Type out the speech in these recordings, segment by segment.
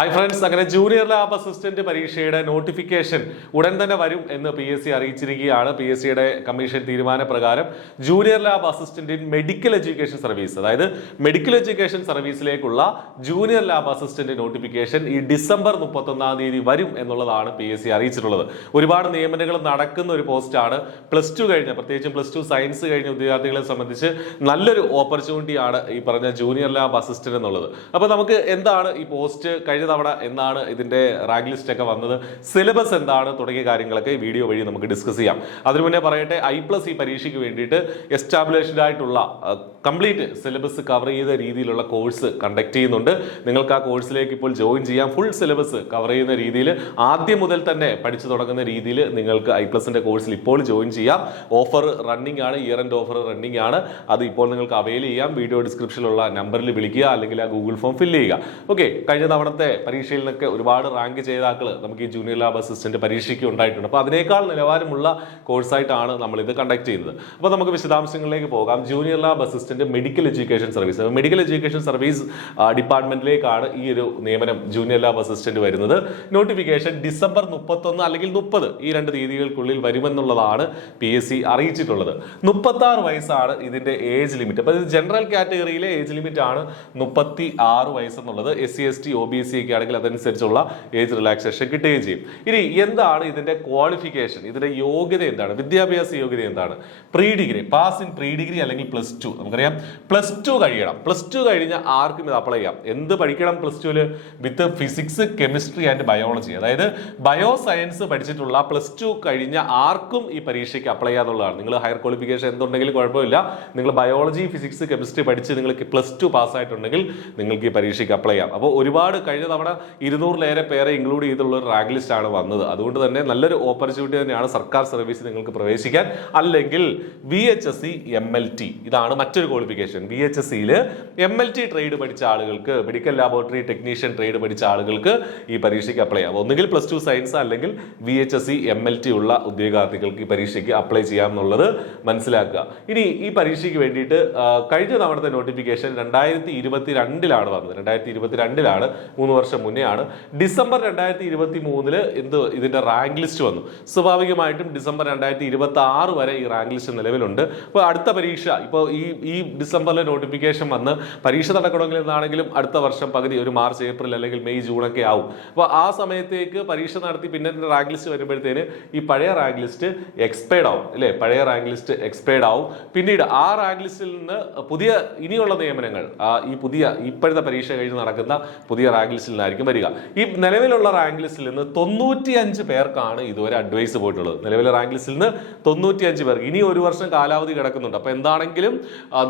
Hi friends, അങ്ങനെ junior lab assistant പരീക്ഷയുടെ notification ഉടൻ തന്നെ വരും എന്ന് PSC അറിയിച്ചിരിക്കുകയാണ്. PSCയുടെ കമ്മീഷൻ തീരുമാനപ്രകാരം junior lab assistant in medical education service, അതായത് മെഡിക്കൽ എഡ്യൂക്കേഷൻ സർവീസിലേക്കുള്ള ജൂനിയർ ലാബ് അസിസ്റ്റന്റ് നോട്ടിഫിക്കേഷൻ ഈ ഡിസംബർ 31-ാം തീയതി വരും എന്നുള്ളതാണ് PSC അറിയിച്ചിട്ടുള്ളത്. ഒരുപാട് നിയമനങ്ങൾ നടക്കുന്ന ഒരു പോസ്റ്റാണ്. +2 കഴിഞ്ഞ, പ്രത്യേകിച്ചും +2 സയൻസ് കഴിഞ്ഞ വിദ്യാർത്ഥികളെ സംബന്ധിച്ച് നല്ലൊരു ഓപ്പർച്യൂണിറ്റിയാണ് ഈ പറഞ്ഞ ജൂനിയർ ലാബ് അസിസ്റ്റന്റ് എന്നുള്ളത്. അപ്പോൾ നമുക്ക് എന്താണ് ഈ പോസ്റ്റ്, കഴിഞ്ഞ തവണ എന്നാണ് ഇതിന്റെ റാങ്ക് ലിസ്റ്റ് ഒക്കെ വന്നത്, സിലബസ് എന്താണ് തുടങ്ങിയ കാര്യങ്ങളൊക്കെ ഈ വീഡിയോ വഴി നമുക്ക് ഡിസ്കസ് ചെയ്യാം. അതിനു മുന്നേ പറയട്ടെ, I+ ഈ പരീക്ഷയ്ക്ക് വേണ്ടിയിട്ട് എസ്റ്റാബ്ലിഷ്ഡ് ആയിട്ടുള്ള കംപ്ലീറ്റ് സിലബസ് കവർ ചെയ്ത രീതിയിലുള്ള കോഴ്സ് കണ്ടക്ട് ചെയ്യുന്നുണ്ട്. നിങ്ങൾക്ക് ആ കോഴ്സിലേക്ക് ഇപ്പോൾ ജോയിൻ ചെയ്യാം. ഫുൾ സിലബസ് കവർ ചെയ്യുന്ന രീതിയിൽ ആദ്യം മുതൽ തന്നെ പഠിച്ചു തുടങ്ങുന്ന രീതിയിൽ നിങ്ങൾക്ക് I+ന്റെ കോഴ്സിൽ ഇപ്പോൾ ജോയിൻ ചെയ്യാം. ഓഫർ റണ്ണിംഗ് ആണ്, ഇയർ എൻഡ് ഓഫർ റണ്ണിംഗ് ആണ്. അത് ഇപ്പോൾ നിങ്ങൾക്ക് അവൈൽ ചെയ്യാം. വീഡിയോ ഡിസ്ക്രിപ്ഷനിലുള്ള നമ്പറിൽ വിളിക്കുക, അല്ലെങ്കിൽ ആ ഗൂഗിൾ ഫോം ഫില്ല് ചെയ്യുക. ഓക്കെ, കഴിഞ്ഞ തവണത്തെ പരീക്ഷയിൽ നിന്നൊക്കെ ഒരുപാട് റാങ്ക് ചെയ്താക്കൾ നമുക്ക് ഈ ജൂനിയർ ലാബ് അസിസ്റ്റന്റ് പരീക്ഷയ്ക്ക് ഉണ്ടായിട്ടുണ്ട്. അപ്പോൾ അതിനേക്കാൾ നിലവാരമുള്ള കോഴ്സായിട്ടാണ് നമ്മൾ ഇത് കണ്ടക്ട് ചെയ്യുന്നത്. അപ്പോൾ നമുക്ക് വിശദാംശങ്ങളിലേക്ക് പോകാം. Junior lab assistant medical education service, medical education service ഡിപ്പാർട്ട്മെന്റിലേക്കാണ് ഈ ഒരു നിയമനം ജൂനിയർ ലാബ് അസിസ്റ്റന്റ് വരുന്നത്. നോട്ടിഫിക്കേഷൻ ഡിസംബർ 31 അല്ലെങ്കിൽ 30 ഈ 2 തീയതികൾക്കുള്ളിൽ വരുമെന്നുള്ളതാണ് PSC അറിയിച്ചിട്ടുള്ളത്. 36 വയസ്സാണ് ഇതിന്റെ ഏജ് ലിമിറ്റ്. അപ്പോൾ ഇത് ജനറൽ കാറ്റഗറിയിലെ ഏജ് ലിമിറ്റ് ആണ് 36 വയസ്സെന്നുള്ളത്. SC ST OBC ഒക്കെ ആണെങ്കിൽ അതനുസരിച്ചുള്ള ഏജ് റിലാക്സേഷൻ കിട്ടുകയും ചെയ്യും. ഇനി എന്താണ് ഇതിന്റെ ക്വാളിഫിക്കേഷൻ, ഇതിന്റെ യോഗ്യത എന്താണ്, വിദ്യാഭ്യാസ യോഗ്യത എന്താണ്? Pre degree, pass in pre degree അല്ലെങ്കിൽ +2. നമുക്കറിയാം +2 കഴിയണം. +2 കഴിഞ്ഞ ആർക്കും ഇത് അപ്ലൈ ചെയ്യാം. എന്ത് പഠിക്കണം +2-ൽ? With physics, chemistry and biology. അതായത് ബയോ സയൻസ് പഠിച്ചിട്ടുള്ള +2 കഴിഞ്ഞ ആർക്കും ഈ പരീക്ഷയ്ക്ക് അപ്ലൈ ചെയ്യാന്നുള്ളതാണ്. നിങ്ങൾ ഹയർ ക്വാളിഫിക്കേഷൻ എന്തുണ്ടെങ്കിലും കുഴപ്പമില്ല. നിങ്ങൾ ബയോളജി, ഫിസിക്സ്, കെമിസ്ട്രി പഠിച്ച് നിങ്ങൾക്ക് +2 പാസ്സായിട്ടുണ്ടെങ്കിൽ നിങ്ങൾക്ക് ഈ പരീക്ഷയ്ക്ക് അപ്ലൈ ചെയ്യാം. അപ്പോൾ ഒരുപാട് കഴിഞ്ഞ തവണ 200-ലേറെ പേരെ ഇൻക്ലൂഡ് ചെയ്തുള്ള ഒരു റാങ്ക് ലിസ്റ്റ് ആണ് വന്നത്. അതുകൊണ്ട് തന്നെ നല്ലൊരു ഓപ്പർച്യൂണിറ്റി തന്നെയാണ് സർക്കാർ സർവീസിൽ നിങ്ങൾക്ക് പ്രവേശിക്കാൻ. അല്ലെങ്കിൽ VHSC MLT, ഇതാണ് മറ്റൊരു ക്വാളിഫിക്കേഷൻ. VHSCയിൽ MLT ട്രേഡ് പഠിച്ച ആളുകൾക്ക്, മെഡിക്കൽ ലാബോറട്ടറി ടെക്നീഷ്യൻ ട്രേഡ് പഠിച്ച ആളുകൾക്ക് ഈ പരീക്ഷയ്ക്ക് അപ്ലൈ ചെയ്യാം. ഒന്നുകിൽ +2 സയൻസ് അല്ലെങ്കിൽ VHSC MLT ഉള്ള ഉദ്യോഗാർത്ഥികൾക്ക് ഈ പരീക്ഷയ്ക്ക് അപ്ലൈ ചെയ്യാം എന്നുള്ളത് മനസ്സിലാക്കുക. ഇനി ഈ പരീക്ഷയ്ക്ക് വേണ്ടിയിട്ട് കഴിഞ്ഞ തവണത്തെ നോട്ടിഫിക്കേഷൻ 2022-ലാണ് വന്നത്. 2022-ലാണ്, 3 വർഷം മുന്നേ ആണ്. ഡിസംബർ 2023-ല് ഇതിന്റെ റാങ്ക് ലിസ്റ്റ് വന്നു. സ്വാഭാവികമായിട്ടും ഡിസംബർ 2026 വരെ ഈ റാങ്ക് ലിസ്റ്റ് നിലവിലുണ്ട്. അപ്പോൾ അടുത്ത പരീക്ഷ ഇപ്പോൾ ഈ ഡിസംബറിലെ നോട്ടിഫിക്കേഷൻ വന്ന് പരീക്ഷ നടക്കണമെങ്കിൽ എന്നാണെങ്കിലും അടുത്ത വർഷം പകുതി, ഒരു മാർച്ച്, ഏപ്രിൽ അല്ലെങ്കിൽ മെയ്, ജൂണൊക്കെ ആവും. അപ്പോൾ ആ സമയത്തേക്ക് പരീക്ഷ നടത്തി പിന്നെ റാങ്ക് ലിസ്റ്റ് വരുമ്പോഴത്തേന് ഈ പഴയ റാങ്ക് ലിസ്റ്റ് എക്സ്പയർഡ് ആവും, അല്ലേ? പഴയ റാങ്ക് ലിസ്റ്റ് എക്സ്പയർഡ് ആവും. പിന്നീട് ആ റാങ്ക് ലിസ്റ്റിൽ നിന്ന് പുതിയ ഇനിയുള്ള നിയമനങ്ങൾ ഇപ്പോഴത്തെ പരീക്ഷ കഴിഞ്ഞ് നടക്കുന്ന പുതിയ റാങ്ക് ലിസ്റ്റിൽ നിന്നായിരിക്കും വരിക. ഈ നിലവിലുള്ള റാങ്ക് ലിസ്റ്റിൽ നിന്ന് 95 പേർക്കാണ് ഇതുവരെ അഡ്വൈസ് പോയിട്ടുള്ളത്. നിലവിലെ റാങ്ക് ലിസ്റ്റിൽ നിന്ന് 95 പേർക്ക് ഇനി 1 വർഷം കാലാവധി കിടക്കുന്നുണ്ട്. അപ്പോൾ എന്താണെങ്കിലും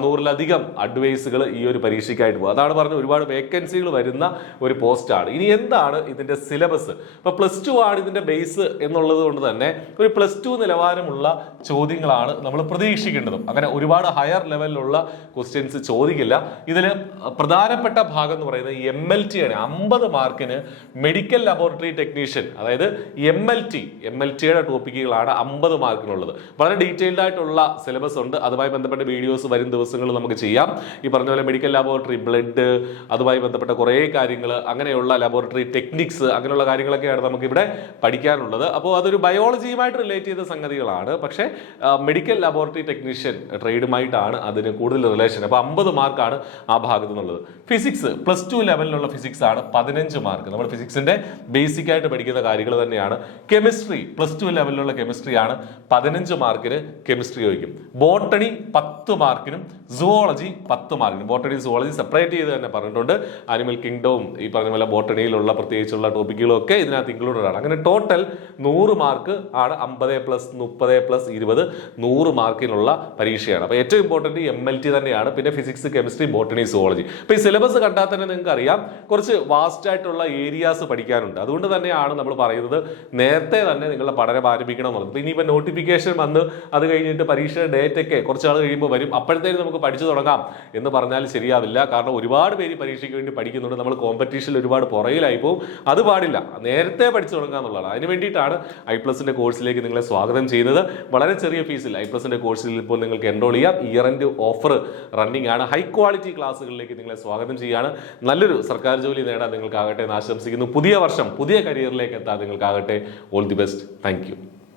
100-ലധികം അഡ്വൈസുകൾ ഈ ഒരു പരീക്ഷയ്ക്കായിട്ട് പോകും. അതാണ് പറഞ്ഞ ഒരുപാട് വേക്കൻസികൾ വരുന്ന ഒരു പോസ്റ്റാണ്. ഇനി എന്താണ് ഇതിന്റെ സിലബസ്? ഇപ്പോൾ +2 ആണ് ഇതിന്റെ ബേസ് എന്നുള്ളത് കൊണ്ട് തന്നെ ഒരു +2 നിലവാരമുള്ള ചോദ്യങ്ങളാണ് നമ്മൾ പ്രതീക്ഷിക്കേണ്ടതും. അങ്ങനെ ഒരുപാട് ഹയർ ലെവലിലുള്ള ക്വസ്റ്റ്യൻസ് ചോദിക്കില്ല. ഇതിൽ പ്രധാനപ്പെട്ട ഭാഗം എന്ന് പറയുന്നത് MLT ആണ്. 50 മാർക്കിന് മെഡിക്കൽ ലബോറട്ടറി ടെക്നീഷ്യൻ, അതായത് MLTയുടെ ടോപ്പിക്കുകളാണ് 50 മാർക്കിനുള്ളത്. വളരെ ഡീറ്റെയിൽഡ് ആയിട്ടുള്ള സിലബസ് ഉണ്ട്. അതുമായി ബന്ധപ്പെട്ട വീഡിയോസ് വരും ദിവസങ്ങളിൽ നമുക്ക് ചെയ്യാം. ഈ പറഞ്ഞ പോലെ മെഡിക്കൽ ലബോറട്ടറി, ബ്ലഡ്, അതുമായി ബന്ധപ്പെട്ട കുറേ കാര്യങ്ങൾ, അങ്ങനെയുള്ള ലബോറട്ടറി ടെക്നിക്സ്, അങ്ങനെയുള്ള കാര്യങ്ങളൊക്കെയാണ് നമുക്ക് ഇവിടെ പഠിക്കാനുള്ളത്. അപ്പോൾ അതൊരു ബയോളജിയുമായിട്ട് റിലേറ്റ് ചെയ്ത സംഗതികളാണ്. പക്ഷേ മെഡിക്കൽ ലബോറട്ടറി ടെക്നീഷ്യൻ ട്രേഡുമായിട്ടാണ് അതിന് കൂടുതൽ റിലേഷൻ. അപ്പോൾ 50 മാർക്കാണ് ആ ഭാഗത്തു നിന്നുള്ളത്. ഫിസിക്സ് +2 ലെവലിലുള്ള ഫിസിക്സ് ആണ് 15 മാർക്ക്. നമ്മൾ ഫിസിക്സിന്റെ ബേസിക് ആയിട്ട് പഠിക്കുന്ന കാര്യങ്ങൾ തന്നെയാണ്. കെമിസ്ട്രി +2 ലെവലിലുള്ള കെമിസ്ട്രി ആണ്, 15 മാർക്കിന് കെമിസ്ട്രി ചോദിക്കും. ബോട്ടണി 10 മാർക്കിനും സുവോളജി 10 മാർക്കിനും. ബോട്ടണി, സുവോളജി സെപ്പറേറ്റ് ചെയ്ത് തന്നെ പറഞ്ഞിട്ടുണ്ട്. ആനിമൽ കിങ്ഡവും ഈ പറഞ്ഞ പോലെ ബോട്ടണിയിലുള്ള പ്രത്യേകിച്ചുള്ള ടോപ്പിക്കുകളും ഒക്കെ ഇതിനകത്ത് ഇൻക്ലൂഡഡ് ആണ്. അങ്ങനെ ടോട്ടൽ 100 മാർക്ക് ആണ്. 50+30+20 100 മാർക്കിനുള്ള പരീക്ഷയാണ്. അപ്പോൾ ഏറ്റവും ഇമ്പോർട്ടൻറ്റ് MLT തന്നെയാണ്. പിന്നെ ഫിസിക്സ്, കെമിസ്ട്രി, ബോട്ടണി, സുവോളജി. അപ്പോൾ ഈ സിലബസ് കണ്ടാൽ തന്നെ നിങ്ങൾക്ക് അറിയാം കുറച്ച് വാസ്റ്റ് ആയിട്ടുള്ള ഏരിയാസ് പഠിക്കാനുണ്ട്. അതുകൊണ്ട് തന്നെയാണ് നമ്മൾ പറയുന്നത് നേരത്തെ തന്നെ നിങ്ങളുടെ പഠനം ആരംഭിക്കണം എന്നുള്ളത്. ഇനിയിപ്പോൾ നോട്ടിഫിക്കേഷൻ വന്ന് അത് കഴിഞ്ഞിട്ട് പരീക്ഷയുടെ ഡേറ്റ് ഒക്കെ കുറച്ച് നാൾ കഴിയുമ്പോൾ വരും, അപ്പോഴത്തേക്കും നമുക്ക് പഠിച്ചു തുടങ്ങാം എന്ന് പറഞ്ഞാൽ ശരിയാവില്ല. കാരണം ഒരുപാട് പേര് പരീക്ഷയ്ക്ക് വേണ്ടി പഠിക്കുന്നുണ്ട്. നമ്മൾ കോമ്പറ്റീഷനിൽ ഒരുപാട് പുറകിലായി പോകും. അത് പാടില്ല. നേരത്തെ പഠിച്ചു തുടങ്ങുക എന്നുള്ളതാണ്. അതിന് വേണ്ടിയിട്ടാണ് I+ന്റെ കോഴ്സിലേക്ക് നിങ്ങളെ സ്വാഗതം ചെയ്യുന്നത്. വളരെ ചെറിയ ഫീസിൽ I+ന്റെ കോഴ്സിൽ ഇപ്പോൾ നിങ്ങൾക്ക് എൻറോൾ ചെയ്യാം. ഇയർ എൻഡ് ഓഫർ റണ്ണിംഗ് ആണ്. ഹൈ ക്വാളിറ്റി ക്ലാസ്സുകളിലേക്ക് നിങ്ങളെ സ്വാഗതം ചെയ്യുകയാണ്. നല്ലൊരു സർക്കാർ ജോലി നേടാൻ നിങ്ങൾക്കാകട്ടെ എന്ന് ആശംസിക്കുന്നു. പുതിയ വർഷം പുതിയ കരിയറിലേക്ക് എത്താൻ നിങ്ങൾക്കാകട്ടെ. All the best. Thank U.